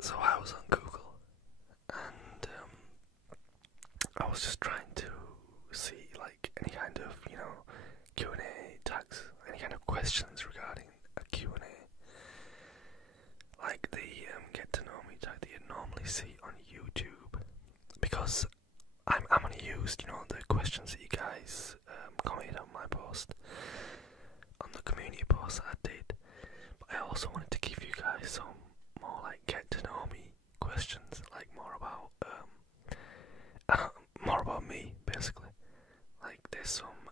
So I was on Google, and I was just trying to see like any kind of, Q&A tags, any kind of questions regarding a Q&A, like the get to know me tag that you normally see on YouTube, because I'm gonna use, the questions that you guys commented on my post, on the community post that I did, but I also wanted to give you guys some more like get to know me questions, like more about me, basically. Like there's some,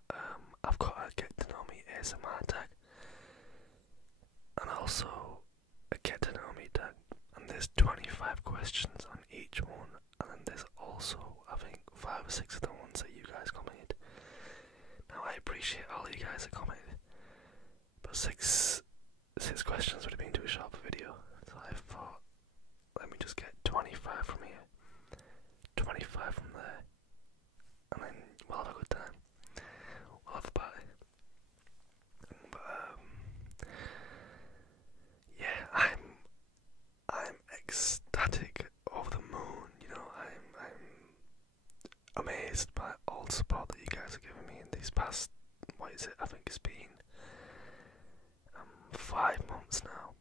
I've got a get to know me ASMR tag, and also a get to know me tag, and there's 25 questions on each one, and then there's also, I think, 5 or 6 of the ones that you guys commented. Now I appreciate all of you guys that commented, but six questions would have been too short of a video, so I thought, let me just get 25 from here, 25 from there, and then we'll have a good time. We'll have a party. But yeah, I'm ecstatic over the moon. I'm amazed by all the support that you guys are giving me in these past, what is it? I think it's been 5 months now.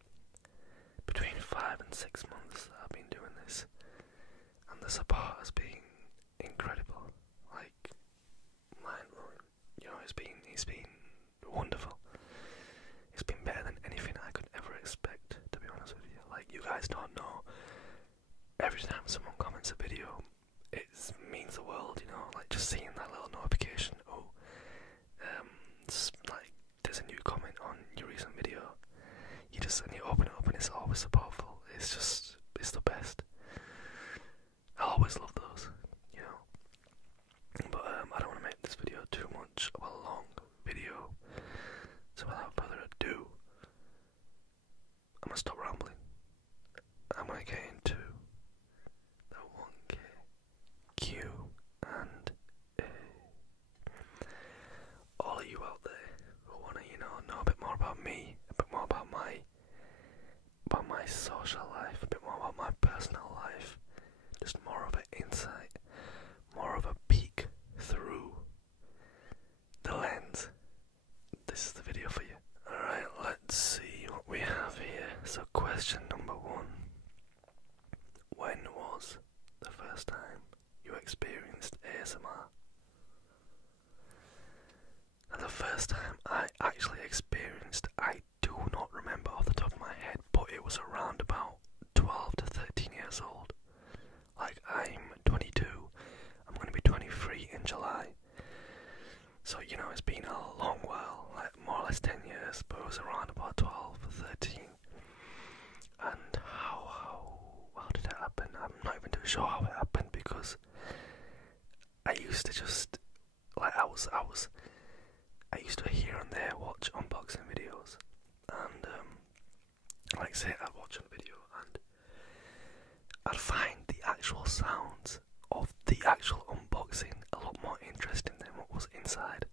Between 5 and 6 months I've been doing this, and the support has been incredible, like mind blowing. It's been wonderful. It's been better than anything I could ever expect, to be honest with you. Like, you guys don't know, every time someone comments a video, it means the world, like just seeing that little notification, like there's a new comment on your recent video, and you open it up and it's always supportful. It's the best. I always love those, but I don't want to make this video too much of a long video, so without further ado, I'm gonna stop rambling. I'm gonna get into the 1K Q and A. All of you out there who wanna, know a bit more about me, a bit more about my social life, a bit more about my personal life, just more of an insight, more of a peek through the lens. This is the video for you. Alright, let's see what we have here. So question number 1. When was the first time you experienced ASMR? Now, the first time I actually experienced, I do not remember off the top of my head, but it was around about 12 to 13 years old. Like, I'm 22, I'm going to be 23 in July. So, it's been a long while, like more or less 10 years, but it was around about 12 or 13. And how did it happen? I'm not even too sure how it happened, because I used to just, like, I used to here and there watch unboxing videos, and like say I'd watch a video and I'd find the actual sounds of the actual unboxing a lot more interesting than what was inside.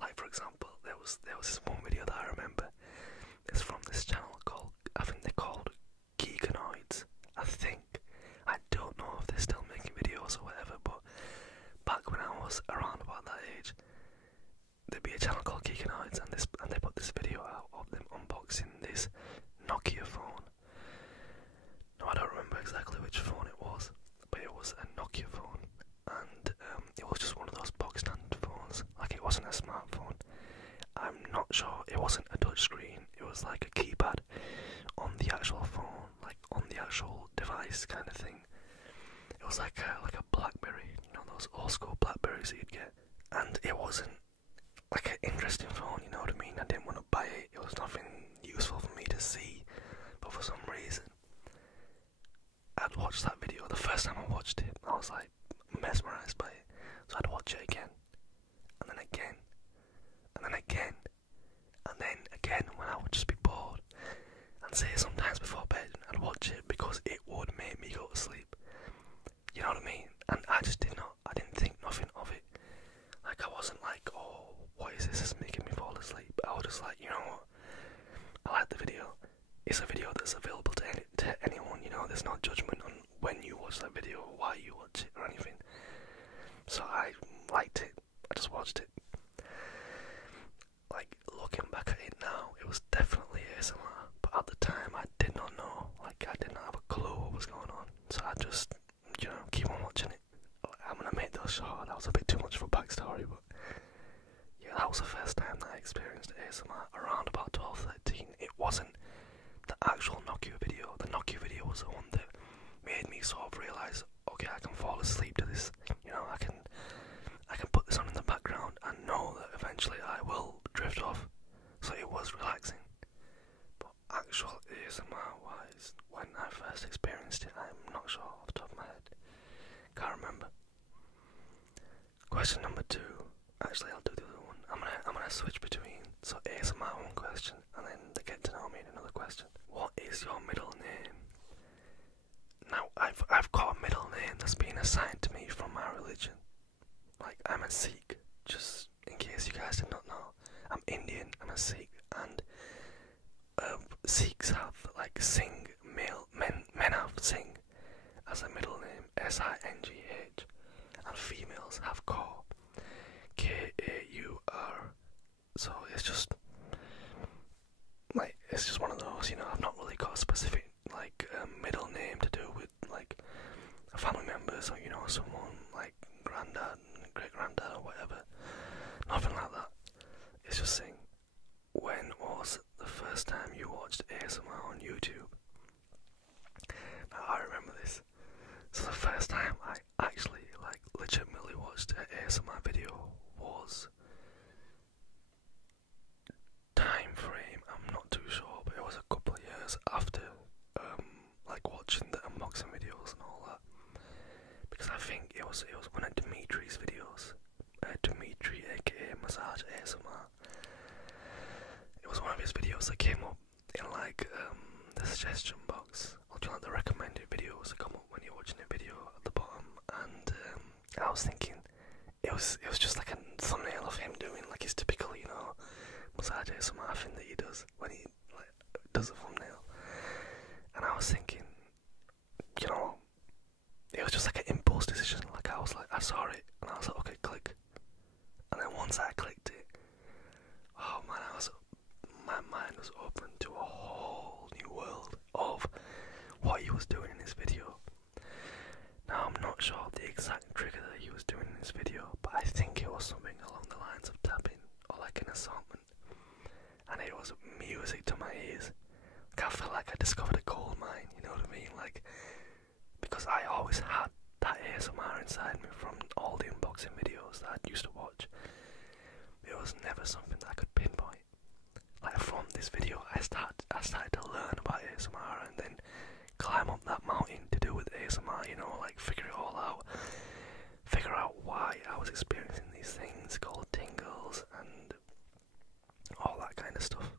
Like, for example, there was this one video that I remember. It's from this channel called, I think they're called Geekanoids. I don't know if they're still making videos or whatever, but back when I was around about that age, there'd be a channel called Geekanoids, and they put this video out of them unboxing this Nokia phone. No, I don't remember exactly which phone it was, but it was a Nokia phone, and it was just one of those box standard phones. Like, it wasn't a smartphone. I'm not sure. It wasn't a touch screen. It was like a keypad on the actual phone, like on the actual device kind of thing. It was like a BlackBerry, those old school Blackberries that you'd get, and it wasn't like an interesting phone, you know what I mean? I didn't want to buy it. It was nothing useful for me to see, but for some reason I'd watched that video. The first time I watched it, I was like mesmerised by it, so I'd watch it again, and then again, and then again, and then again when I would just be bored, and say sometimes before bed I'd watch it because it would make me go to sleep, you know what I mean? And I didn't think nothing of it. Like, I wasn't like, oh, what is this? It's making me fall asleep. I was just like, you know what? I like the video. It's a video that's available to anyone, there's no judgment on when you watch that video or why you watch it or anything. So I liked it. I just watched it. Like, looking back at it now, it was definitely ASMR, but at the time I did not know. Like, I did not have a clue what was going on. So I just, keep on watching it. I'm gonna make those short. That was a bit too much for backstory, but yeah, that was the first time that I experienced ASMR, around about 12, 13. It wasn't the actual Nokia video. The Nokia video was the one that made me sort of realise, okay, I can fall asleep to this. I can put this on in the background and know that eventually I will drift off. So it was relaxing. But actual ASMR wise, when I first experienced it, I'm not sure off the top of my head. Can't remember. Question number 2. Actually, I'll do the other one. I'm gonna switch between. So ASMR one question, and then the get to know me in another question. What is your middle name? Now, I've got a middle name that's been assigned to me from my religion. Like, I'm a Sikh, just in case you guys did not know. I'm Indian, I'm a Sikh, and Sikhs have, like, Singh, men have Singh as a middle name, S-I-N-G-H, and females have Kaur, K-A-U-R. So it's just one of those, I've not really got a specific, middle name to do with, family members or, someone, like, granddad, great-granddad or whatever. Nothing like that. It's just saying, when was the first time you watched ASMR on YouTube? Now, I remember this. So the first time I actually, legitimately watched an ASMR video was... time frame, I'm not too sure, but it was a couple of years after, watching the unboxing videos and all that. Because I think it was one of Dimitri's videos. Dimitri, aka Massage ASMR. It was one of his videos that came up in the suggestion box, or the recommended videos that come up when you're watching a video at the bottom. And I was thinking it was just like a thumbnail of him doing his typical, massage ASMR thing that he does when he does a thumbnail. And I was thinking, it was just like an impulse decision. I saw it and I was like, okay, click. And then once I clicked it, oh man, my mind was open to a whole new world of what he was doing in his video. Now, I'm not sure of the exact trigger that he was doing in his video, but I think it was something along the lines of tapping, or like an assortment. And it was music to my ears. I felt like I discovered a gold mine, you know what I mean? Because I always had that ASMR inside me from all the unboxing videos that I used to watch. It was never something that I could pinpoint. From this video, I started to learn about ASMR and then climb up that mountain to do with ASMR, figure it all out. Figure out why I was experiencing these things called tingles and all that kind of stuff.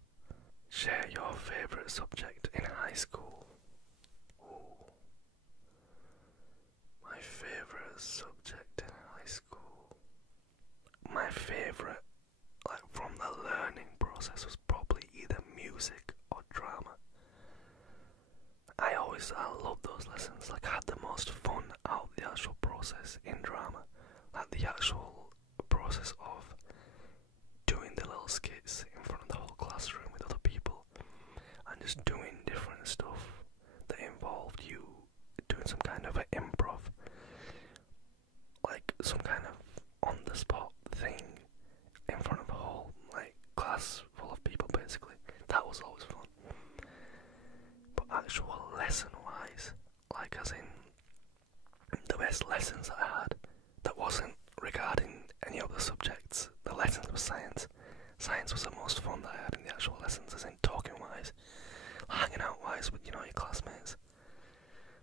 Share your favourite subject in high school. Ooh. My favourite subject in high school. My favourite, from the learning process, was probably either music or drama. I loved those lessons. I had the most fun out of the actual process in drama. The actual process of doing the little skits in front of the whole classroom with other people and just doing different stuff that involved you doing some kind of an improv, some kind of on the spot thing in front of a whole class full of people. Basically, that was always fun. But actual lesson wise, as in the best lessons that I had that wasn't regarding any of the subjects, the lessons were science. Science was the most fun that I had in the actual lessons, as in talking wise, hanging out wise with your classmates.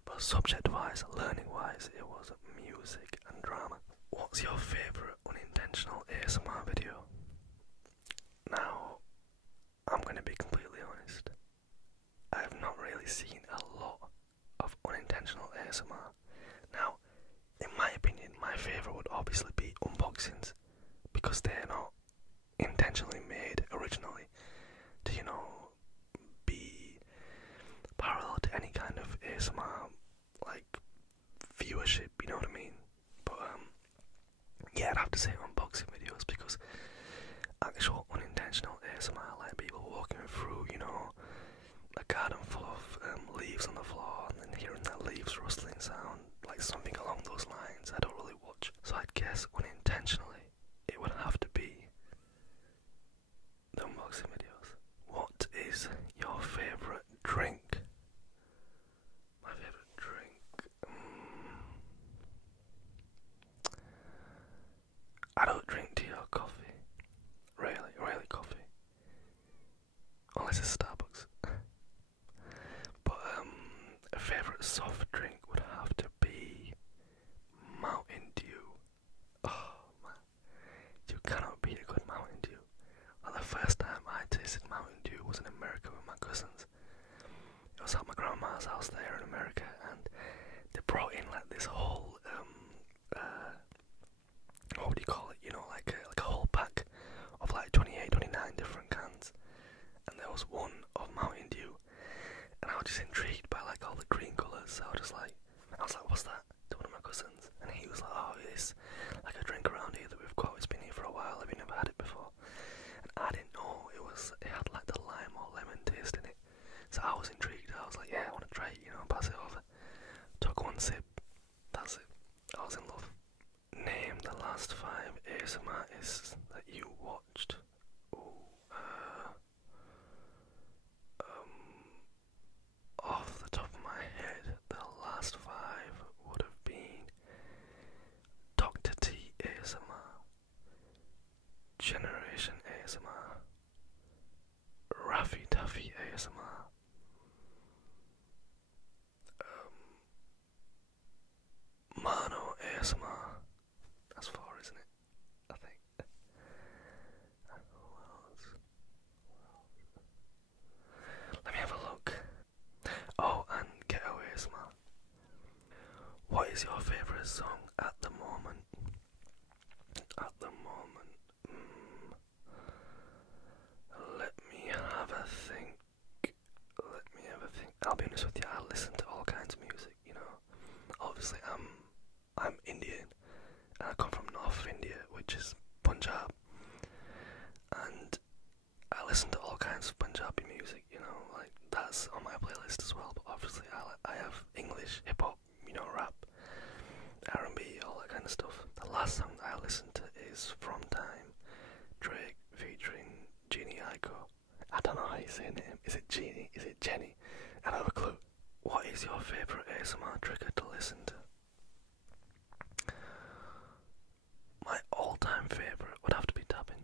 But subject wise, learning wise, it was music and drama. What's your favourite unintentional ASMR video? Now, I'm going to be completely honest. I have not really seen a lot of unintentional ASMR. Now, in my opinion, my favourite would obviously be unboxings, because they're not intentionally made originally to, be parallel to any kind of ASMR garden full of leaves on the floor and then hearing that leaves rustling sound, like something along those lines. I don't really watch, so I'd guess unintentionally it would have to be the unboxing videos. What is your favourite drink? My favourite drink? I don't drink tea or coffee. Rarely coffee. Unless it's Starbucks. But a favourite soft drink would have to be Mountain Dew. Oh man, you cannot beat a good Mountain Dew. Well, the first time I tasted Mountain Dew was in America with my cousins. It was at my grandma's house there in America, and they brought in like this whole what would you call it? You know, like a whole pack of like 28, 29 different cans, and there was one of Mountain Dew, and I was just intrigued by like all the green colours. So I was like, what's that? To one of my cousins, and he was like, oh, it's like a drink around here that we've got. It's been here for a while. Have you never had it before? And I didn't know it had like the lime or lemon taste in it. So I was intrigued. I was like, yeah, I want to try it. You know, pass it over. Took one sip. That's it. I was in love. Name the last 5 ASMR artists that you watched. Off the top of my head, the last 5 would have been Dr. T ASMR, Generation ASMR, Raffy Taffy ASMR, Mano ASMR. That's 4, isn't it? I think. Let me have a look. Oh, and Ghetto ASMR. What is your favourite song at the moment? At the moment. Let me have a think. I'll be honest with you, I listen to all kinds of music, you know. Obviously, I'm Indian, and I come from North India, which is Punjab, and I listen to all kinds of Punjabi music, you know, like that's on my playlist as well. But obviously, I have English hip hop, you know, rap, R&B, all that kind of stuff. The last song I listened to is From Time, Drake featuring Jeannie Aiko. I don't know how you say her name. Is it Jeannie? Is it Jenny? I don't have a clue. What is your favourite ASMR trigger to listen to? My all-time favourite would have to be tapping.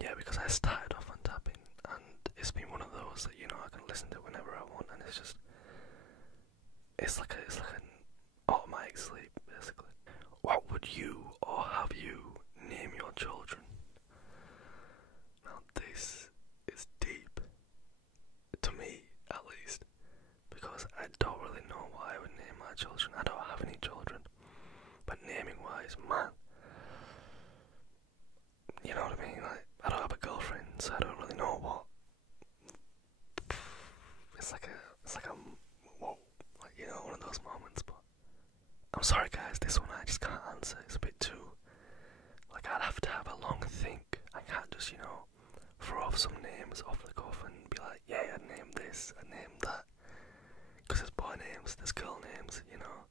Yeah, because I started off on tapping, and it's been one of those that, you know, I can listen to whenever I want, and it's like an automatic sleep, basically. What would you or have you name your children? Now this is deep, to me at least, because I don't really know what I would name my children. I don't have any children, but naming wise, man, you know what I mean? Like, I don't have a girlfriend, so I don't really know what. It's like a whoa, like, you know, one of those moments. But I'm sorry, guys, this one I just can't answer. It's a bit too, like, I'd have to have a long think. I can't just, you know, throw off some names off the cuff and be like, yeah, I'd name this, I'd name that. Because there's boy names, there's girl names, you know.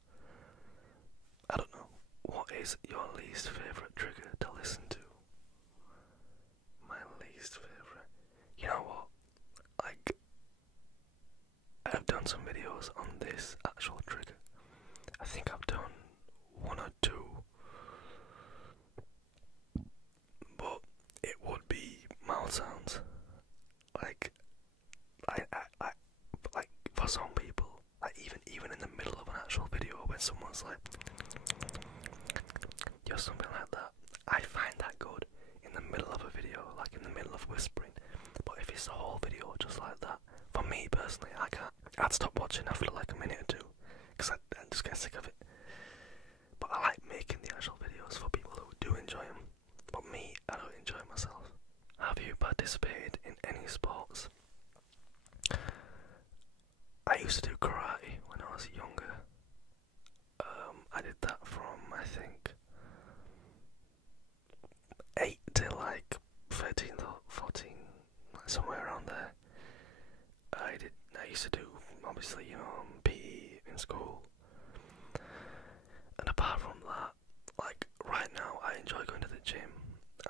I don't know. What is your least favourite trigger to listen to? My least favourite. You know what? Like, I've done some videos on this actual trigger. I think I've done 1 or 2. But it would be mouth sounds. Like, like for some people, like even in the middle of an actual video when someone's like, just something like that, I find that good in the middle of a video, like in the middle of whispering. But if it's the whole video just like that, for me personally, I can't. I'd stop watching after like a minute or 2, because I just get sick of it. But I like making the actual videos for people who do enjoy them. But me, I don't enjoy myself. Have you participated in any sports? I used to do karate when I was younger. I did that from, I think, 8 to like 13 or 14, like somewhere around there. I I used to do, obviously, PE in school. And apart from that, like right now, I enjoy going to the gym,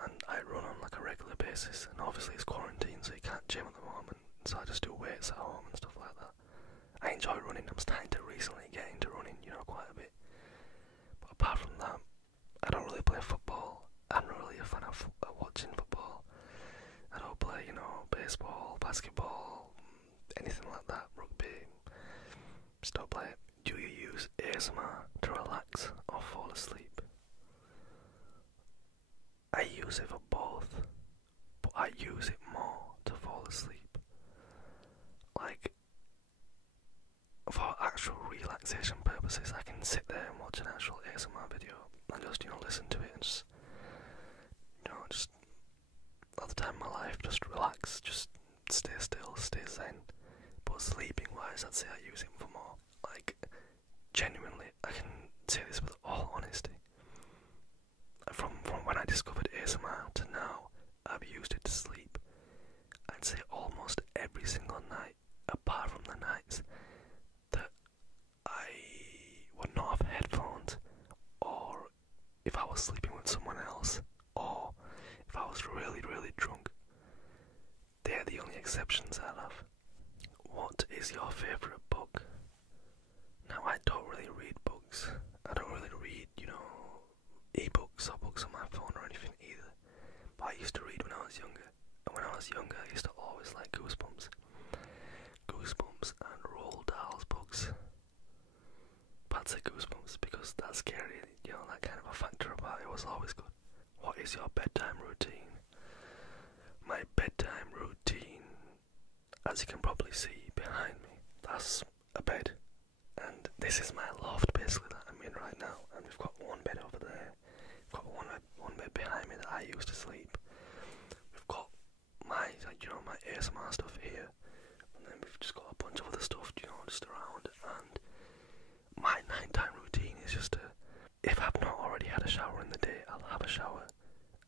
and I run on like a regular basis. And obviously, it's quarantine, so you can't gym at the moment. So I just do weights at home and stuff like that. I enjoy running. I'm starting to recently get into running, quite a bit. But apart from that, I don't really play football. I'm not really a fan of watching football. I don't play, baseball, basketball, anything like that, rugby. Just don't play it. Do you use ASMR to relax or fall asleep? I use it for both, but I use it more to fall asleep. Like, for actual relaxation purposes, I can sit there and watch an actual ASMR video and just, listen to it and just at the time of my life, just relax, just stay still, stay zen. But sleeping wise, I'd say I use it for more. Like, genuinely, I can say this with all honesty. From when I discovered ASMR to now, I've used it to sleep. I'd say almost every single night, apart from the nights that I would not have headphones, or if I was sleeping with someone else, or if I was really, really drunk. They're the only exceptions I have. What is your favourite book? Now, I don't really read books. I don't really read, e-books or books on my phone or anything either. But I used to read when I was younger. And when I was younger, I used to always like Goosebumps. Goosebumps and Roald Dahl's books. But I'd say Goosebumps because that's scary, that kind of a factor about it was always good. What is your bedtime routine? My bedtime routine, as you can probably see behind me, that's a bed. And this is my loft basically that I'm in right now. And we've got one bed over there. We've got one bed behind me that I use to sleep. We've got my ASMR stuff here. And then we've just got a bunch of other stuff, just around. And my nighttime routine is just if I've not already had a shower in the day, I'll have a shower.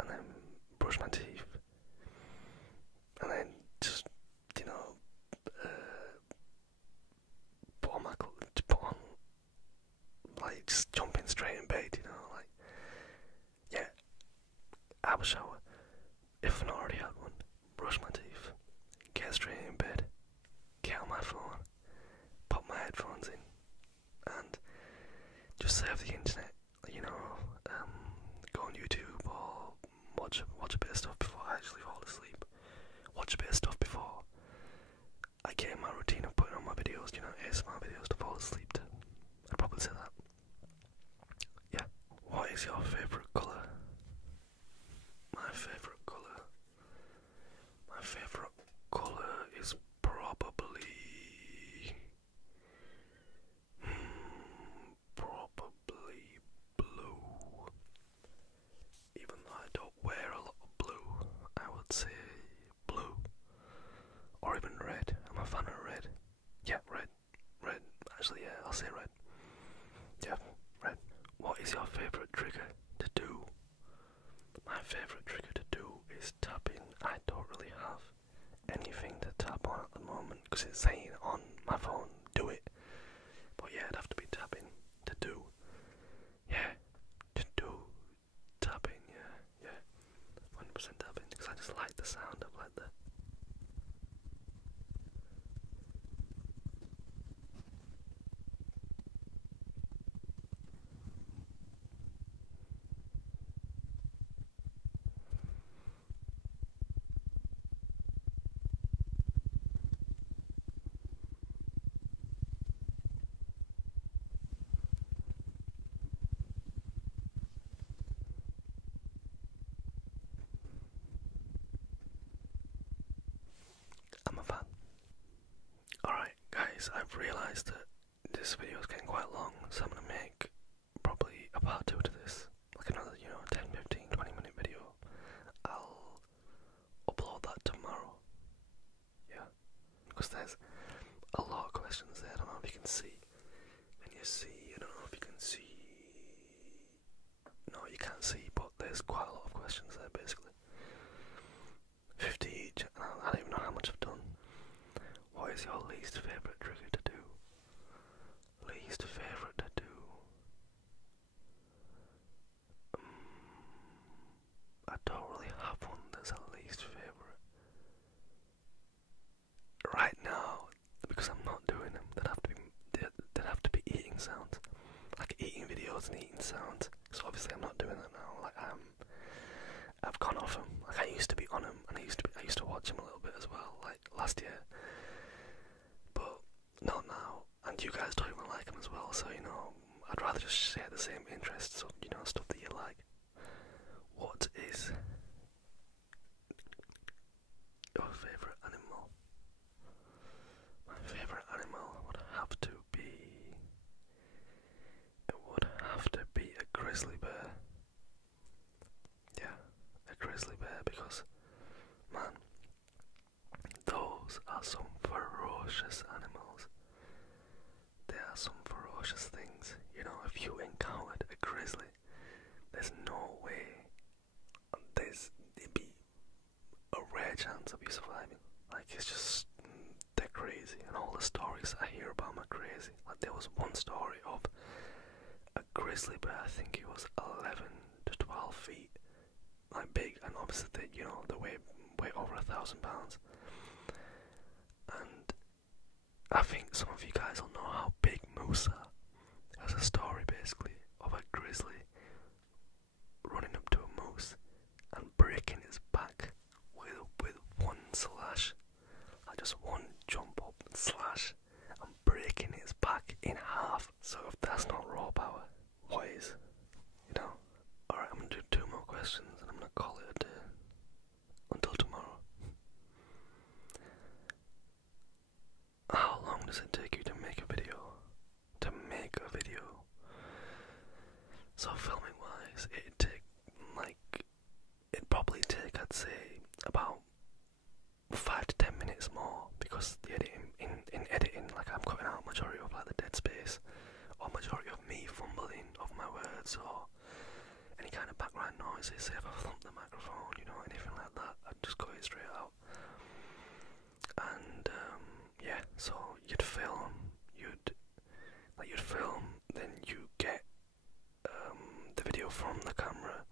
And then brush my teeth. And then just, just jumping straight in bed, have a shower. If I've not already had one, brush my teeth, get straight in bed, get on my phone, pop my headphones in, and just surf the internet, go on YouTube or watch a bit of stuff before I actually fall asleep. Watch a bit of stuff before I get in my routine of putting on my videos, ASMR videos to fall asleep to. I'd probably say that. Yeah. What is your favourite colour? My favourite colour is probably blue. Even though I don't wear a lot of blue, I would say blue. Or even red. I'm a fan of red. Yeah, red. Actually, yeah, I'll say red. Yeah, red. What is your favourite trigger to do? My favourite trigger to do is tapping. I don't really have anything to tap on at the moment because it's saying on my phone, do it. But yeah, it'd have to be tapping to do. Yeah, to do tapping, yeah. 100% tapping because I just like the sound of like the. I'm a fan. Alright guys, I've realised that this video is getting quite long, so I'm going to make probably a part 2 to this. Like another, 10, 15, 20 minute video. I'll upload that tomorrow. Yeah. Because there's a lot of questions there. I don't know if you can see. Can you see? I don't know if you can see. No, you can't see, but there's quite a lot of questions there basically. 50 each, and I don't even know how much I've done. What is your least favourite trigger to do? Least favourite to do? I don't really have one that's a least favourite. Right now, because I'm not doing them, they'd have to be eating sounds. Like eating videos and eating sounds. So obviously I'm not doing that now. Like I've gone off them. Like I used to be on them, and I used to watch them a little bit as well, like last year. But not now. And you guys don't even like them as well. So I'd rather just share the same interests of stuff that you like. What is your favourite animal? My favourite animal would have to be. It would have to be a grizzly bear. Yeah, a grizzly bear, because, man, those are some ferocious animals. They are some ferocious things. If you encountered a grizzly, there's no way. It'd be a rare chance of you surviving. Like, it's just, they're crazy, and all the stories I hear about them are crazy. Like, there was one story of a grizzly bear, I think it was 11 to 12 feet, like big, and obviously they weigh over 1,000 pounds. And I think some of you guys will know how big moose are. There's a story basically of a grizzly running up to a moose and breaking its back with one slash. Like just one jump up and slash and breaking its back in half. So if that's not raw power, what is? Alright, I'm gonna do 2 more questions and I'm gonna call it a day. Until tomorrow. How long does it take you to make a video? So filming wise, it'd probably take, I'd say, about 5 to 10 minutes more, because the editing, in editing, like I'm cutting out majority of like the dead space, or majority of me fumbling of my words, or any kind of background noises. Say if I thump the microphone, anything like that, I'd just cut it straight out. And yeah, so you'd film, then you get the video from the camera,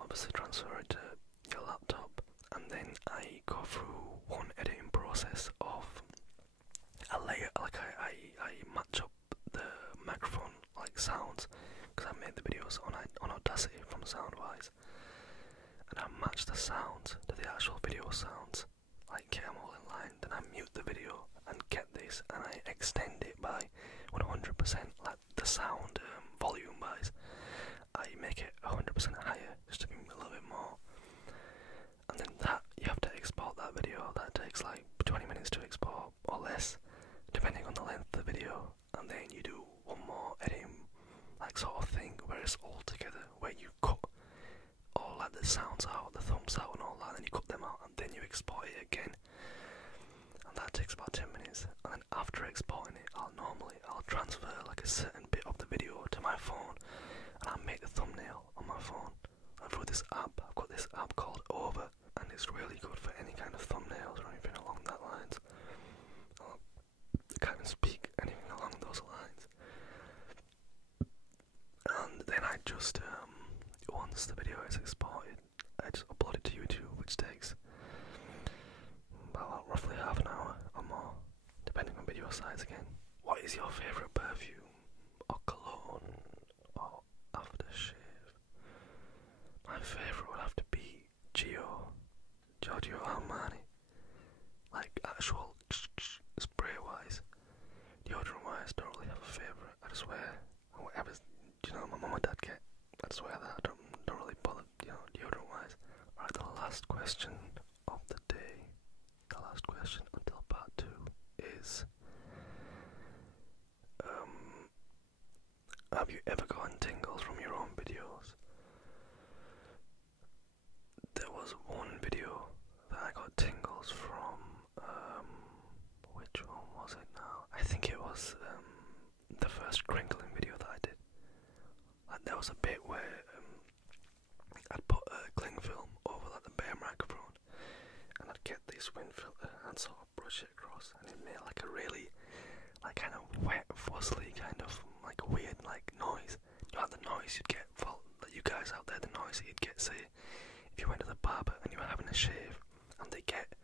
obviously transfer it to your laptop, and then I go through one editing process of a layer. Like I match up the microphone like sounds, because I made the videos on Audacity from Soundwise, and I match the sounds to the actual video sounds, like get them all in line. Then I mute the video and get this, and I extend it by 100%, like the sound volume wise. I make it 100% higher, just to be a little bit more. And then you have to export that video. That takes like 20 minutes to export, or less, depending on the length of the video. And then you do one more editing, like sort of thing, where it's all together, where you cut all like the sounds out, the thumps out and all that, and then you cut them out, and then you export it again. And that takes about 10 minutes. And then after exporting it, I'll transfer like a certain bit of the video to my phone, and I'll make the thumbnail on my phone. And through this app, I've got this app called Over, and it's really good for any kind of thumbnails or anything along that lines. I can't even speak anything along those lines. And then I just, once the video is exported, I just upload it to YouTube, which takes about roughly half an hour or more, depending on video size again. What is your favourite perfume, or cologne, or aftershave? My favourite would have to be Giorgio Armani. Like actual spray wise. Deodorant wise, don't really have a favourite. I just wear whatever my mum and dad get. I just wear that. I don't really bother, deodorant wise. Alright, the last question of the day, the last question until part 2 is, have you ever gotten tingles from your own videos? There was one video that I got tingles from, which one was it now? I think it was the first crinkling video that I did. Like there was a bit where I'd put a cling film over like the bare microphone, and I'd get this wind filter and sort of brush splodged it across, and it made like a really, like kind of wet, fuzzly kind of like weird like noise. You know, the noise you'd get for like you guys out there, the noise that you'd get, say, if you went to the barber and you were having a shave, and they get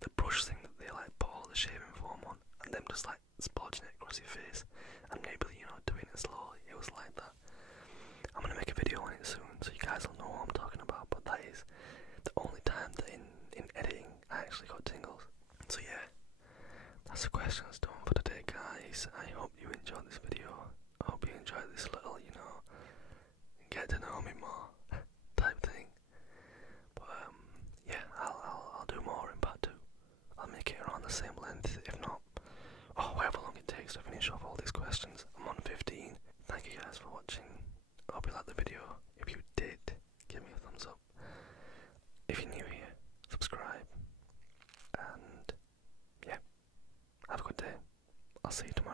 the brush thing that they like put all the shaving foam on, and them just like splodging it across your face, and maybe, you know, doing it slowly. It was like that. I'm gonna make a video on it soon, so you guys will know what I'm talking about. But that is the only time that in editing I actually got tingles. So yeah, that's the questions done for today, guys. I hope you enjoyed this video. I hope you enjoyed this little, you know, get to know me more type thing. But yeah, I'll do more in part 2. I'll make it around the same length, if not, however long it takes to finish off all these questions. I'm on 15. Thank you guys for watching. I hope you liked the video. If you did, give me a thumbs up. If you're new here, subscribe. And yeah, have a good day. I'll see you tomorrow.